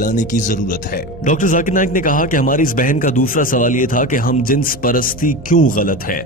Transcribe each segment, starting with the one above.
लाने की जरूरत है। डॉक्टर जाकिर नाइक ने कहा कि हमारी इस बहन का दूसरा सवाल ये था कि हम जिन्स परस्ती क्यों गलत है,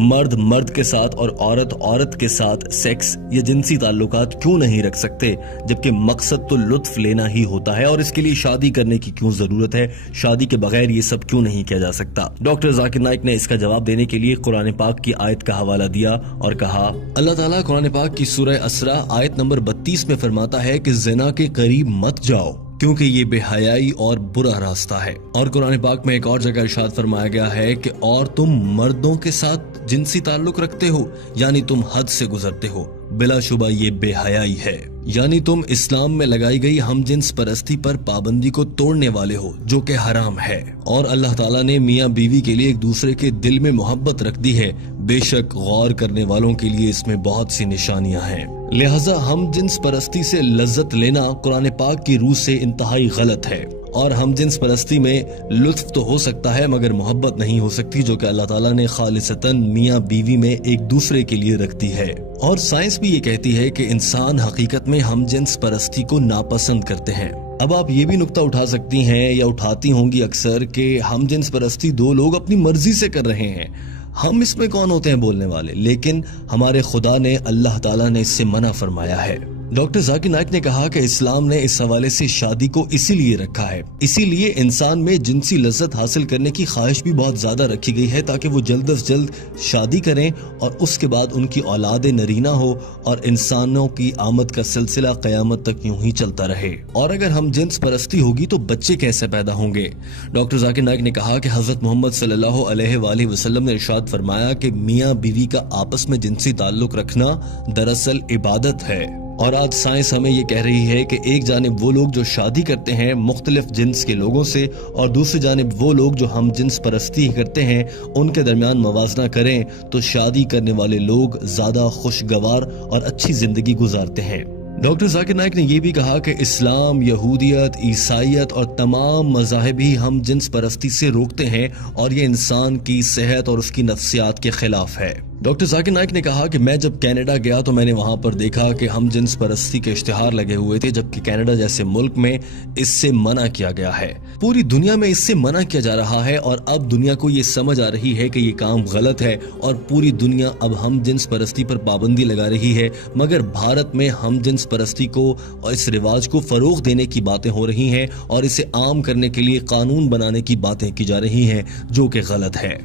मर्द मर्द के साथ और औरत औरत के साथ सेक्स या जिनसी ताल्लुकात क्यों नहीं रख सकते, जबकि मकसद तो लुत्फ लेना ही होता है, और इसके लिए शादी करने की क्यों जरूरत है, शादी के बगैर ये सब क्यों नहीं किया जा सकता। डॉक्टर जाकिर नाइक ने इसका जवाब देने के लिए कुरान पाक की आयत का हवाला दिया और कहा, अल्लाह ताला कुरान पाक की सूरह असरा आयत नंबर 32 में फरमाता है कि ज़िना के करीब मत जाओ क्योंकि ये बेहयाई और बुरा रास्ता है। और कुरान पाक में एक और जगह इरशाद फरमाया गया है कि और तुम मर्दों के साथ जिनसी ताल्लुक रखते हो, यानी तुम हद से गुजरते हो, बिलाशुबा ये बेहयाई है, यानी तुम इस्लाम में लगाई गई हम जिन्स परस्ती पर पाबंदी को तोड़ने वाले हो, जो कि हराम है। और अल्लाह ताला ने मियाँ बीवी के लिए एक दूसरे के दिल में मोहब्बत रख दी है। बेशक गौर करने वालों के लिए इसमें बहुत सी निशानियां हैं। लिहाजा हम जिन्स परस्ती से लज्जत लेना कुरान पाक की रूह से इंतहाई गलत है। और हम जिन्स परस्ती में लुत्फ तो हो सकता है मगर मोहब्बत नहीं हो सकती, जो कि अल्लाह ताला ने खालिसतन मियाँ बीवी में एक दूसरे के लिए रख दी है। और साइंस भी ये कहती है कि इंसान हकीकत में हम जिन्स परस्ती को नापसंद करते हैं। अब आप ये भी नुक्ता उठा सकती हैं या उठाती होंगी अक्सर कि हम जिन्स परस्ती दो लोग अपनी मर्जी से कर रहे हैं, हम इसमें कौन होते हैं बोलने वाले, लेकिन हमारे खुदा ने अल्लाह ताला ने इससे मना फरमाया है। डॉक्टर जाकिर नाइक ने कहा कि इस्लाम ने इस हवाले से शादी को इसीलिए रखा है, इसीलिए इंसान में जिनसी लज्जत हासिल करने की ख्वाहिश भी बहुत ज्यादा रखी गई है, ताकि वो जल्द से जल्द शादी करें और उसके बाद उनकी औलाद नरीना हो और इंसानों की आमद का सिलसिला क़यामत तक यूं ही चलता रहे। और अगर हम जिन्स परस्ती होगी तो बच्चे कैसे पैदा होंगे। डॉक्टर जाकिर नाइक ने कहा कि हजरत मोहम्मद सल्लल्लाहु अलैहि वसल्लम ने इरशाद फरमाया कि मियाँ बीवी का आपस में जिनसी ताल्लुक रखना दरअसल इबादत है। और आज साइंस हमें ये कह रही है कि एक जानिब वो लोग जो शादी करते हैं मुख्तलिफ जिन्स के लोगों से, और दूसरी जानिब वो लोग जो हम जिन्स परस्ती करते हैं, उनके दरमियान मवाजना करें तो शादी करने वाले लोग ज्यादा खुशगवार और अच्छी जिंदगी गुजारते हैं। डॉक्टर जाकिर नाइक ने यह भी कहा कि इस्लाम, यहूदियत, ईसाईयत और तमाम मज़ाहिब ही हम जिन्स परस्ती से रोकते हैं, और ये इंसान की सेहत और उसकी नफ्सियात के खिलाफ है। डॉक्टर जाकिर नाइक ने कहा कि मैं जब कनाडा गया तो मैंने वहां पर देखा कि हम जिन्स परस्ती के इश्तिहार लगे हुए थे, जबकि कनाडा जैसे मुल्क में इससे मना किया गया है। पूरी दुनिया में इससे मना किया जा रहा है और अब दुनिया को ये समझ आ रही है कि ये काम गलत है और पूरी दुनिया अब हम जिन्स परस्ती पर पाबंदी लगा रही है। मगर भारत में हम जिन्स परस्ती को और इस रिवाज को फरोग देने की बातें हो रही हैं और इसे आम करने के लिए कानून बनाने की बातें की जा रही हैं, जो कि गलत है।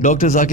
डॉक्टर जाकिर